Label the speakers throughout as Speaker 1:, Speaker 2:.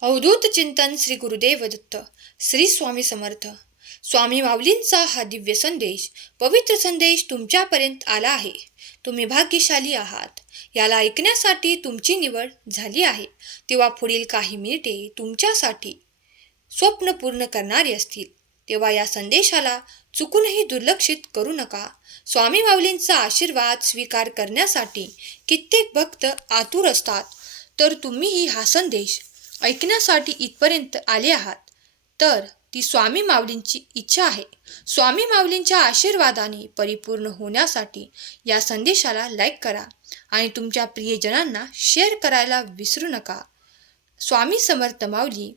Speaker 1: अवधूत चिंतन श्री गुरुदेव दत्त श्री स्वामी समर्थ. स्वामी माऊलींचा हा दिव्य संदेश पवित्र संदेश तुमच्यापर्यंत आला आहे. तुम्ही भाग्यशाली आहात. याला ऐकण्यासाठी तुमची निवड झाली आहे. तेव्हा पुढील काही मिनिटे तुमच्यासाठी स्वप्न पूर्ण करणारी असतील. तेव्हा या संदेशाला चुकूनही दुर्लक्षित करू नका. स्वामी माऊलींचा आशीर्वाद स्वीकार करण्यासाठी कित्येक भक्त आतुर असतात. तर तुम्हीही हा संदेश ऐकण्यासाठी इथपर्यंत आले आहात. तर ती स्वामी माऊलींची इच्छा आहे. स्वामी माऊलींच्या आशीर्वादाने परिपूर्ण होण्यासाठी या संदेशाला लाईक करा आणि तुमच्या प्रियजनांना शेअर करायला विसरू नका. स्वामी समर्थ माऊली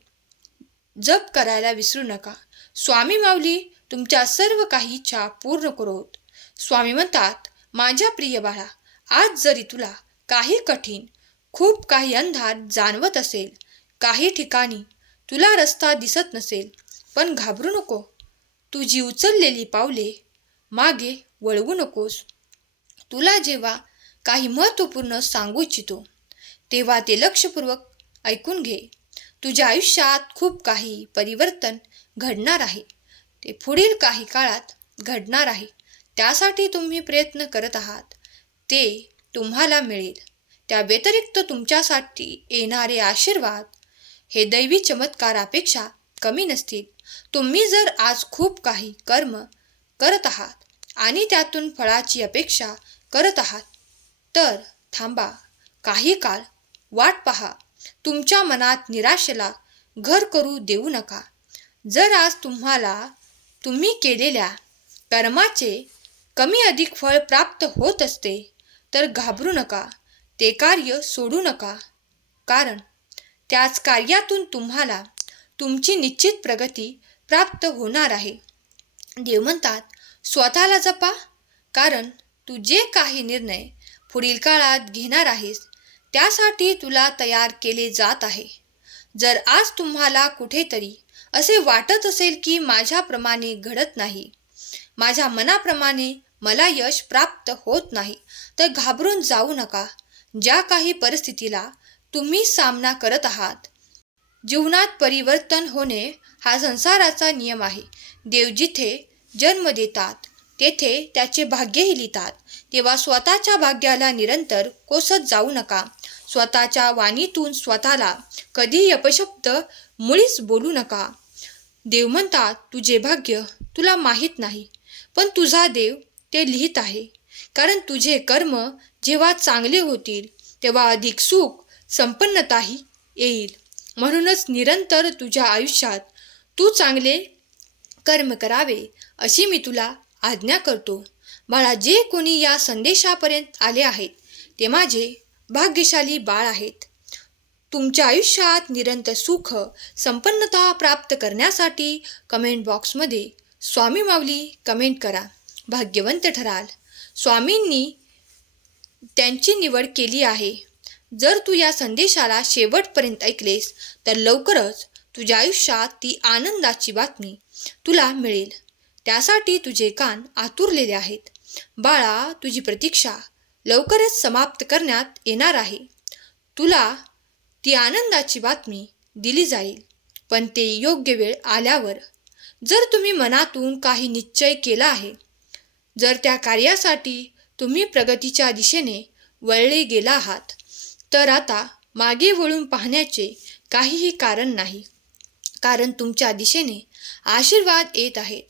Speaker 1: जप करायला विसरू नका. स्वामी माऊली तुमच्या सर्व काही इच्छा पूर्ण करोत. स्वामी म्हणतात माझ्या प्रिय बाळा आज जरी तुला काही कठीण खूप काही अंधार जाणवत असेल काही ठिकाणी तुला रस्ता दिसत नसेल पण घाबरू नको. तुझी उचललेली पावले मागे वळवू नकोस. तुला जेव्हा काही महत्त्वपूर्ण सांगू इच्छितो तेव्हा ते लक्षपूर्वक ऐकून घे. तुझ्या आयुष्यात खूप काही परिवर्तन घडणार आहे. ते पुढील काही काळात घडणार आहे. त्यासाठी तुम्ही प्रयत्न करत आहात. ते तुम्हाला मिळेल. त्या व्यतिरिक्त तुमच्यासाठी येणारे आशीर्वाद हे दैवी चमत्कारापेक्षा कमी नसतील. तुम्ही जर आज खूप काही कर्म करत आहात आणि त्यातून फळाची अपेक्षा करत आहात तर थांबा. काही काळ वाट पहा. तुमच्या मनात निराशेला घर करू देऊ नका. जर आज तुम्हाला तुम्ही केलेल्या कर्माचे कमी अधिक फळ प्राप्त होत असते तर घाबरू नका. ते कार्य सोडू नका. कारण त्याच कार्यातून तुम्हाला तुमची निश्चित प्रगती प्राप्त होणार आहे. देव म्हणतात स्वतःला जपा कारण तू जे काही निर्णय पुढील काळात घेणार आहेस त्यासाठी तुला तयार केले जात आहे. जर आज तुम्हाला कुठेतरी असे वाटत असेल की माझ्याप्रमाणे घडत नाही माझ्या मनाप्रमाणे मला यश प्राप्त होत नाही तर घाबरून जाऊ नका. ज्या काही परिस्थितीला तुम्ही सामना करत आहात. जीवनात परिवर्तन होणे हा संसाराचा नियम आहे. देव जिथे जन्म देतात तेथे त्याचे भाग्यही लिहितात. तेव्हा स्वतःच्या भाग्याला निरंतर कोसत जाऊ नका. स्वतःच्या वाणीतून स्वतःला कधी अपशब्द मुळीच बोलू नका. देव म्हणतात तुझे भाग्य तुला माहीत नाही पण तुझा देव ते लिहित आहे. कारण तुझे कर्म जेव्हा चांगले होतील तेव्हा अधिक सुख संपन्नताही येईल. म्हणूनच निरंतर तुझ्या आयुष्यात तू चांगले कर्म करावे अशी मी तुला आज्ञा करतो. बाळा जे कोणी या संदेशापर्यंत आले आहेत ते माझे भाग्यशाली बाळ आहेत. तुमच्या आयुष्यात निरंतर सुख संपन्नता प्राप्त करण्यासाठी कमेंट बॉक्समध्ये स्वामी माऊली कमेंट करा. भाग्यवंत ठराल. स्वामींनी त्यांची निवड केली आहे. जर तू या संदेशाला शेवटपर्यंत ऐकलेस तर लवकरच तुझ्या आयुष्यात ती आनंदाची बातमी तुला मिळेल. त्यासाठी तुझे कान आतुरलेले आहेत. बाळा तुझी प्रतीक्षा लवकरच समाप्त करण्यात येणार आहे. तुला ती आनंदाची बातमी दिली जाईल पण ते योग्य वेळ आल्यावर. जर तुम्ही मनातून काही निश्चय केला आहे जर त्या कार्यासाठी तुम्ही प्रगतीच्या दिशेने वळले गेला आहात तर आता मागे वळून पाहण्याचे काहीही कारण नाही. कारण तुमच्या दिशेने आशीर्वाद येत आहेत.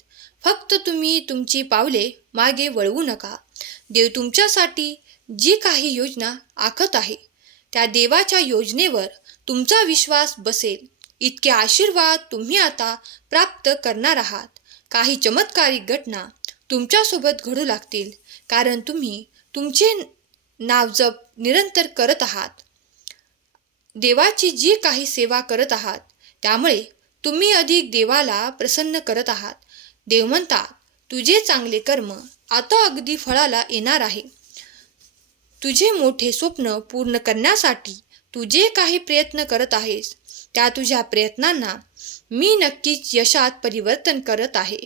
Speaker 1: फक्त तुम्ही तुमची पावले मागे वळवू नका. देव तुमच्यासाठी जी काही योजना आखत आहे त्या देवाच्या योजनेवर तुमचा विश्वास बसेल. इतके आशीर्वाद तुम्ही आता प्राप्त करणार आहात. काही चमत्कारिक घटना तुमच्यासोबत घडू लागतील. कारण तुम्ही तुमचे नावजप निरंतर करत आहात. देवाची जी काही सेवा करत आहात त्यामुळे तुम्ही अधिक देवाला प्रसन्न करत आहात. देव म्हणतात तुझे चांगले कर्म आता अगदी फळाला येणार आहे. तुझे मोठे स्वप्न पूर्ण करण्यासाठी तू जे काही प्रयत्न करत आहेस त्या तुझ्या प्रयत्नांना मी नक्कीच यशात परिवर्तन करत आहे.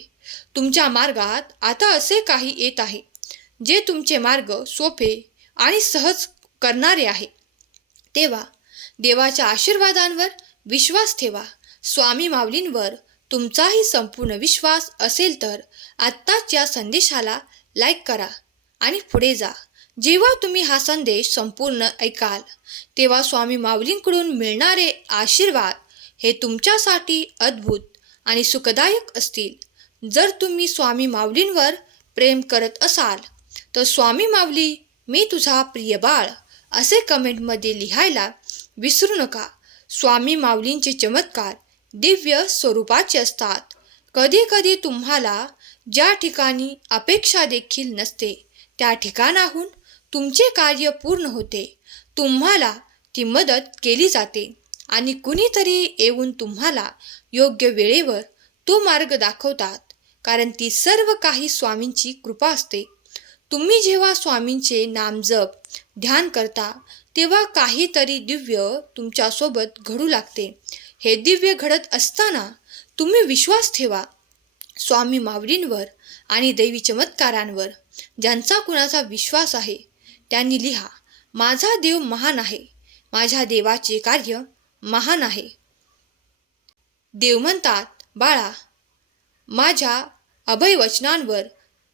Speaker 1: तुमच्या मार्गात आता असे काही येत आहे जे तुमचे मार्ग सोपे आणि सहज करणारे आहे. तेव्हा देवाच्या आशीर्वादांवर विश्वास ठेवा. स्वामी माऊलींवर तुमचाही संपूर्ण विश्वास असेल तर आत्ताच या संदेशाला लाईक करा आणि पुढे जा. जेव्हा तुम्ही हा संदेश संपूर्ण ऐकाल तेव्हा स्वामी माऊलींकडून मिळणारे आशीर्वाद हे तुमच्यासाठी अद्भुत आणि सुखदायक असतील. जर तुम्ही स्वामी माऊलींवर प्रेम करत असाल तर स्वामी माऊली मी तुझा प्रिय बाळ असे कमेंटमध्ये लिहायला विसरू नका. स्वामी माऊलींचे चमत्कार दिव्य स्वरूपाचे असतात. कधी कधी तुम्हाला ज्या ठिकाणी अपेक्षा देखील नसते त्या ठिकाणाहून तुमचे कार्य पूर्ण होते. तुम्हाला ती मदत केली जाते आणि कुणीतरी येऊन तुम्हाला योग्य वेळेवर तो मार्ग दाखवतात कारण ती सर्व काही स्वामींची कृपा असते. तुम्ही जेव्हा स्वामींचे नामजप ध्यान करता तेव्हा काहीतरी दिव्य तुमच्यासोबत घडू लागते. हे दिव्य घडत असताना तुम्ही विश्वास ठेवा. स्वामी मावळींवर आणि दैवी चमत्कारांवर ज्यांचा कुणाचा विश्वास आहे त्यांनी लिहा माझा देव महान आहे. माझ्या देवाचे कार्य महान आहे. देव म्हणतात बाळा माझ्या अभयवचनांवर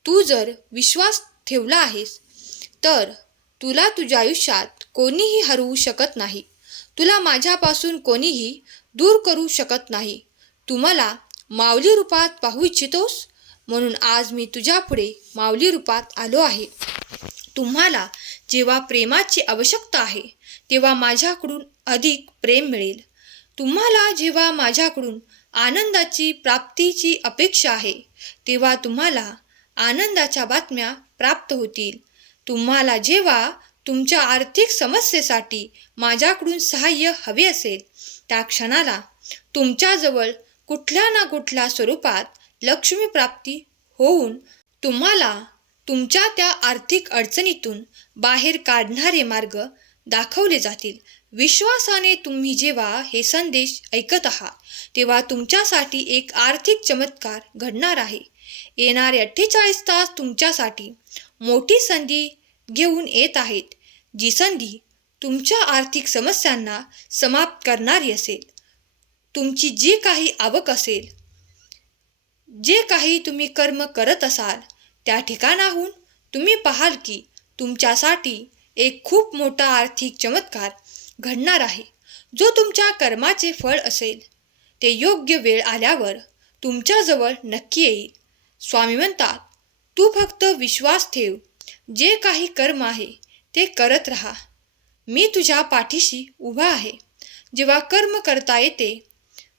Speaker 1: तू जर विश्वास ठेवला आहेस तर तुला तुझ्या आयुष्यात कोणीही हरवू शकत नाही. तुला माझ्यापासून कोणीही दूर करू शकत नाही. तू मला माऊली रूपात पाहू इच्छितोस? म्हणून आज मी तुझ्यापुढे माऊली रूपात आलो आहे. तुम्हाला जेव्हा प्रेमाची आवश्यकता आहे तेव्हा माझ्याकडून अधिक प्रेम मिळेल. तुम्हाला जेव्हा माझ्याकडून आनंदाची प्राप्तीची अपेक्षा आहे तेव्हा तुम्हाला आनंदाच्या बातम्या प्राप्त होतील. तुम्हाला जेव्हा तुमच्या आर्थिक समस्येसाठी माझ्याकडून सहाय्य हवे असेल त्या क्षणाला तुमच्याजवळ कुठल्या ना कुठल्या स्वरूपात लक्ष्मी प्राप्ती होऊन तुम्हाला तुमच्या त्या आर्थिक अडचणीतून बाहेर काढणारे मार्ग दाखवले जातील. विश्वासाने तुम्ही जेव्हा हे संदेश ऐकत आहात तेव्हा तुमच्यासाठी एक आर्थिक चमत्कार घडणार आहे. येणारे अठ्ठेचाळीस तास तुमच्यासाठी मोठी संधी घेऊन येत आहेत जी संधी तुमच्या आर्थिक समस्यांना समाप्त करणारी असेल. तुमची जी काही आवक असेल जे काही तुम्ही कर्म करत असाल त्या ठिकाणाहून तुम्ही पाहाल की तुमच्यासाठी एक खूप मोठा आर्थिक चमत्कार घडणार आहे. जो तुमच्या कर्माचे फळ असेल ते योग्य वेळ आल्यावर तुमच्याजवळ नक्की येईल. स्वामी म्हणतात तू फक्त विश्वास ठेव. जे काही कर्म आहे ते करत राहा. मी तुझ्या पाठीशी उभा आहे. जेव्हा कर्म करता येते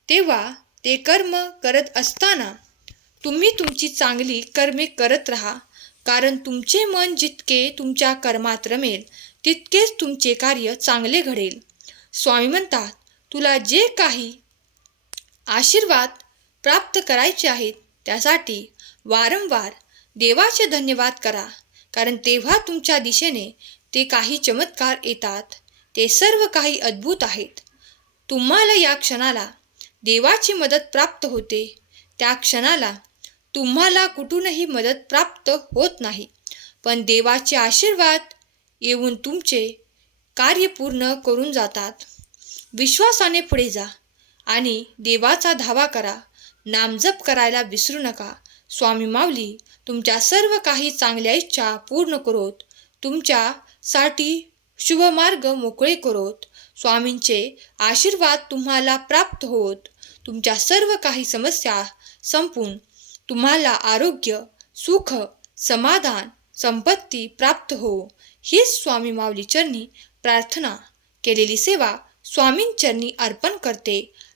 Speaker 1: तेव्हा ते कर्म करत असताना तुम्ही तुमची चांगली कर्मे करत राहा. कारण तुमचे मन जितके तुमच्या कर्मात रमेल तितकेच तुमचे कार्य चांगले घडेल. स्वामी म्हणतात तुला जे काही आशीर्वाद प्राप्त करायचे आहेत त्यासाठी वारंवार देवाचे धन्यवाद करा. कारण तेव्हा तुमच्या दिशेने ते काही चमत्कार येतात. ते सर्व काही अद्भुत आहेत. तुम्हाला या क्षणाला देवाची मदत प्राप्त होते. त्या क्षणाला तुम्हाला कुठूनही मदत प्राप्त होत नाही. पण देवाचे आशीर्वाद येऊन तुमचे कार्य पूर्ण करून जातात. विश्वासाने पुढे जा आणि देवाचा धावा करा. नामजप करायला विसरू नका. स्वामी माऊली तुमच्या सर्व काही चांगल्या इच्छा पूर्ण करोत. तुमच्यासाठी शुभमार्ग मोकळे करोत. स्वामींचे आशीर्वाद तुम्हाला प्राप्त होत. तुमच्या सर्व काही समस्या संपून तुम्हाला आरोग्य सुख समाधान संपत्ती प्राप्त हो. हीच स्वामी माऊली चरणी प्रार्थना. केलेली सेवा स्वामींचरणी अर्पण करते.